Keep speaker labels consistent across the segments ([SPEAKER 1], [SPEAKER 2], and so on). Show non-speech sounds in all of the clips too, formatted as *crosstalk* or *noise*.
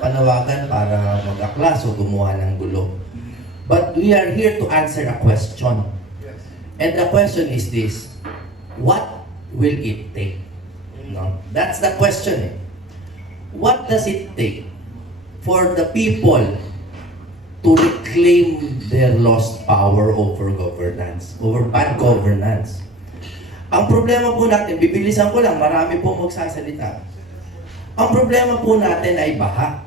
[SPEAKER 1] panawagan para mag-aklas o gumawa ng gulo. But we are here to answer a question. And the question is this, what will it take? No? That's the question. eh. What does it take for the people to reclaim their lost power over governance, over bad governance? Ang problema po natin, bibilisan ko lang, marami po magsasalita. Ang problema po natin ay baha.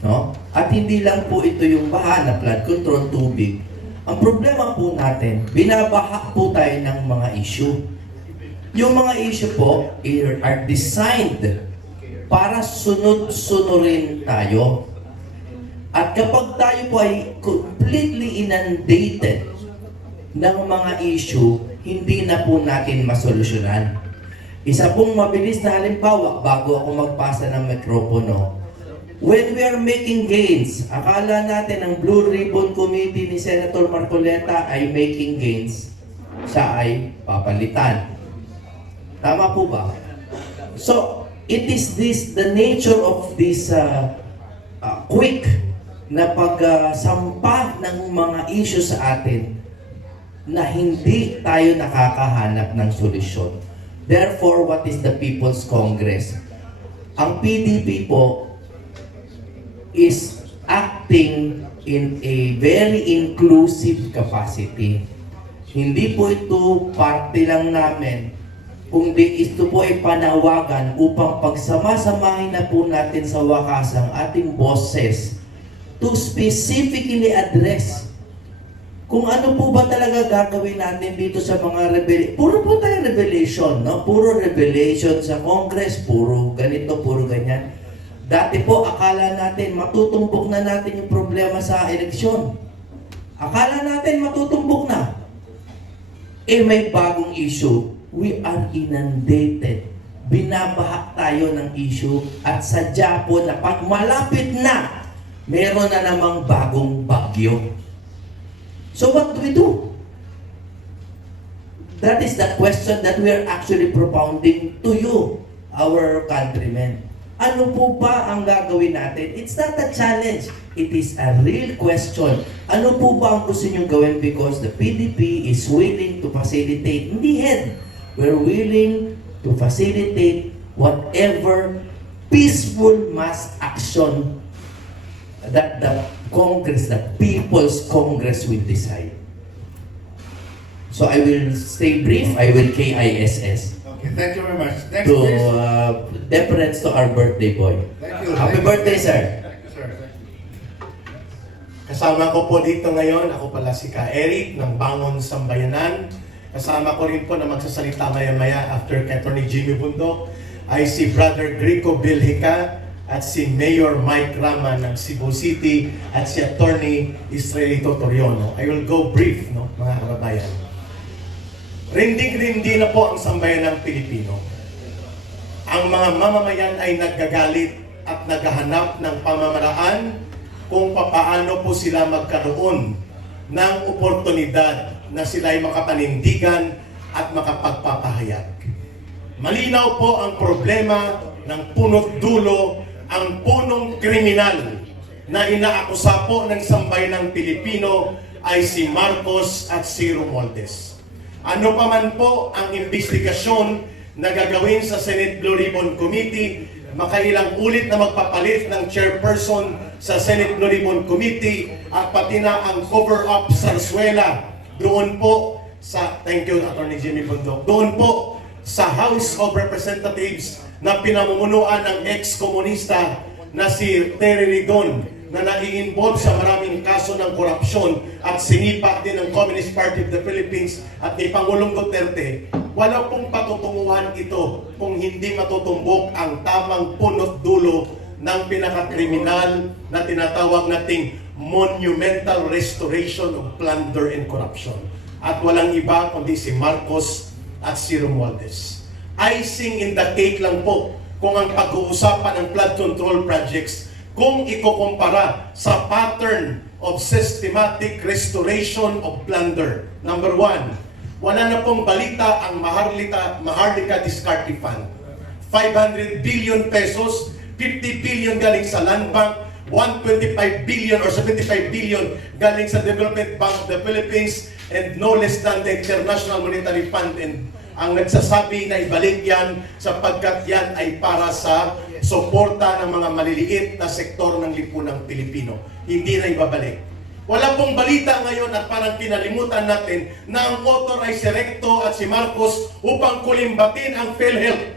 [SPEAKER 1] No? At hindi lang po ito yung baha na flood control tubig. Ang problema po natin, binabaha po tayo ng mga issue. Yung mga issue po are designed para sunod-sunurin tayo. At kapag tayo po ay completely inundated ng mga issue, hindi na po natin masolusyonan. Isa pong mabilis na halimbawa, bago ako magpasa ng mikropono, when we are making gains, akala natin ang Blue Ribbon Committee ni Senator Marcoleta ay making gains, siya ay papalitan. Tama po ba? So, it is this, the nature of this uh, uh, quick na pagsampa ng mga issue sa atin na hindi tayo nakakahanap ng solusyon. Therefore, what is the People's Congress? Ang PDP po is acting in a very inclusive capacity. Hindi po ito parte lang namin, kundi ito po ay panawagan upang pagsama-samahin na po natin sa wakas ang ating bosses to specifically address kung ano po ba talaga gagawin natin dito sa mga revelation. Puro po tayo revelation, no? Puro revelation sa Congress, puro ganito, puro ganyan. Dati po, akala natin matutumbok na natin yung problema sa eleksyon. Akala natin matutumbok na. Eh may bagong issue. We are inundated. Binabaha tayo ng issue at sadya po na pag malapit na, meron na namang bagong bagyo. So what do we do? That is the question that we are actually propounding to you, our countrymen. Ano po ba ang gagawin natin? It's not a challenge. It is a real question. Ano po ba ang gusto nyo gawin because the PDP is willing to facilitate. Hindi head. We're willing to facilitate whatever peaceful mass action that the Congress, the People's Congress will decide. So I will stay brief, I will KISS
[SPEAKER 2] Okay, thank you very much. Next,
[SPEAKER 1] to uh, deference to our birthday boy.
[SPEAKER 2] Thank you.
[SPEAKER 1] Happy
[SPEAKER 2] Thank you.
[SPEAKER 1] birthday, sir.
[SPEAKER 2] Thank you, sir. Thank you.
[SPEAKER 3] Kasama ko po dito ngayon, ako pala si Ka Eric ng Bangon Sambayanan. Kasama ko rin po na magsasalita maya-maya after Atty. Jimmy Bundok ay si Brother Grico Bilhica at si Mayor Mike Rama ng Cebu City at si Attorney Israelito Toriono. I will go brief, no, mga kababayan. Rindig-rindi na po ang sambayan ng Pilipino. Ang mga mamamayan ay naggagalit at naghahanap ng pamamaraan kung papaano po sila magkaroon ng oportunidad na sila ay makapanindigan at makapagpapahayag. Malinaw po ang problema ng punot dulo ang punong kriminal na inaakusa po ng sambayan ng Pilipino ay si Marcos at si Romualdez. Ano pa man po ang investigasyon na gagawin sa Senate Blue Ribbon Committee, makailang ulit na magpapalit ng chairperson sa Senate Blue Ribbon Committee at pati na ang cover-up sarsuela doon po sa, thank you Attorney Jimmy Bundok, doon po sa House of Representatives na pinamumunuan ng ex-komunista na si Terry Rigon na nai-involve sa maraming kaso ng korupsyon at sinipa din ng Communist Party of the Philippines at ni Pangulong Duterte, wala pong patutunguhan ito kung hindi matutumbok ang tamang punot dulo ng pinakakriminal na tinatawag nating monumental restoration of plunder and corruption. At walang iba kundi si Marcos at si Romualdez. Icing in the cake lang po kung ang pag-uusapan ng flood control projects kung ikukumpara sa pattern of systematic restoration of plunder. Number one, wala na pong balita ang Maharlika, Maharlika Discarte Fund. 500 billion pesos 50 billion galing sa Land Bank, 125 billion or 75 billion galing sa Development Bank of the Philippines, and no less than the International Monetary Fund. And ang nagsasabi na ibalik yan sapagkat yan ay para sa suporta ng mga maliliit na sektor ng lipunang Pilipino. Hindi na ibabalik. Wala pong balita ngayon at parang kinalimutan natin na ang authorized si Recto at si Marcos upang kulimbatin ang PhilHealth.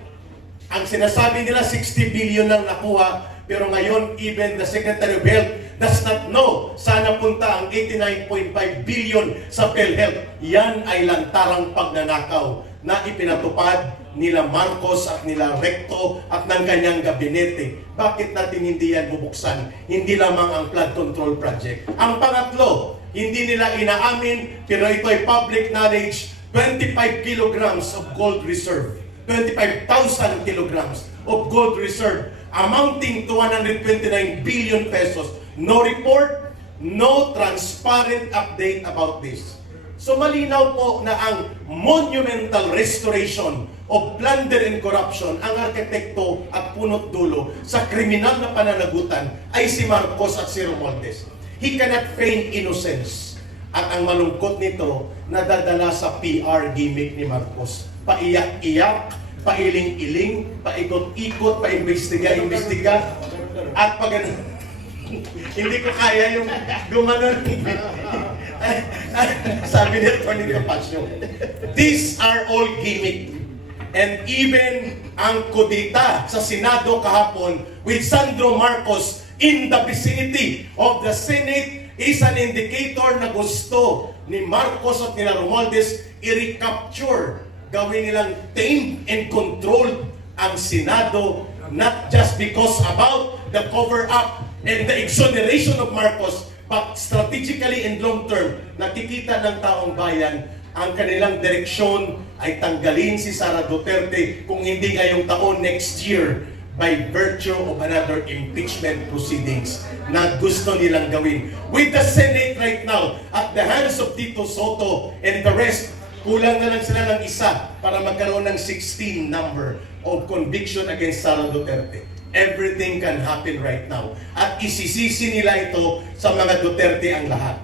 [SPEAKER 3] Ang sinasabi nila 60 billion lang nakuha, pero ngayon even the Secretary of Health does not know saan napunta ang 89.5 billion sa PhilHealth. Yan ay lantarang pagnanakaw na ipinatupad nila Marcos at nila Recto at ng kanyang gabinete. Bakit natin hindi yan bubuksan? Hindi lamang ang flood control project. Ang pangatlo, hindi nila inaamin, pero ito ay public knowledge, 25 kilograms of gold reserve. 25,000 kilograms of gold reserve amounting to 129 billion pesos. No report, no transparent update about this. So malinaw po na ang monumental restoration of plunder and corruption ang arkitekto at punot dulo sa kriminal na pananagutan ay si Marcos at si Romualdez. He cannot feign innocence. At ang malungkot nito, nadadala sa PR gimmick ni Marcos. Paiyak-iyak, pailing-iling, paikot-ikot, paimbestiga-imbestiga, at pag *laughs* hindi ko kaya yung gumanon. *laughs* Sabi ni Tony Capaccio, these are all gimmick. And even ang kudita sa Senado kahapon with Sandro Marcos in the vicinity of the Senate is an indicator na gusto ni Marcos at nila Romualdez i-recapture, gawin nilang tamed and controlled ang Senado not just because about the cover-up and the exoneration of Marcos, but strategically and long term, nakikita ng taong bayan ang kanilang direksyon ay tanggalin si Sara Duterte kung hindi ngayong taon next year by virtue of another impeachment proceedings na gusto nilang gawin. With the Senate right now at the hands of Tito Soto and the rest, kulang na lang sila ng isa para magkaroon ng 16 number of conviction against Sara Duterte. Everything can happen right now. At isisisi nila ito sa mga Duterte ang lahat.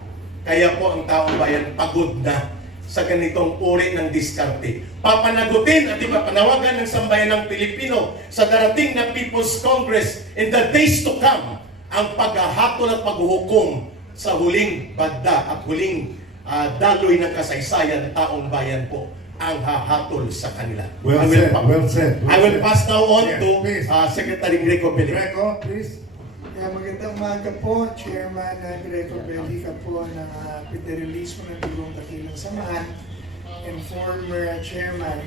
[SPEAKER 3] Kaya po ang taong bayan pagod na sa ganitong uri ng diskarte. Papanagutin at ipapanawagan ng sambayan ng Pilipino sa darating na People's Congress in the days to come ang paghahatol at paghuhukom sa huling badda at huling ah, daloy ng kasaysayan ng taong bayan po ang hahatol sa kanila.
[SPEAKER 2] Well
[SPEAKER 3] I will
[SPEAKER 2] said, well said, well
[SPEAKER 3] I will
[SPEAKER 2] said.
[SPEAKER 3] pass now on
[SPEAKER 2] Yeah,
[SPEAKER 3] to
[SPEAKER 2] please.
[SPEAKER 3] ah, Secretary Greco Belli.
[SPEAKER 2] Greco, please.
[SPEAKER 4] Kaya magandang umaga po, Chairman uh, Greco Bellica po ng uh, Federalismo ng Digong Dakilang Samahan and former Chairman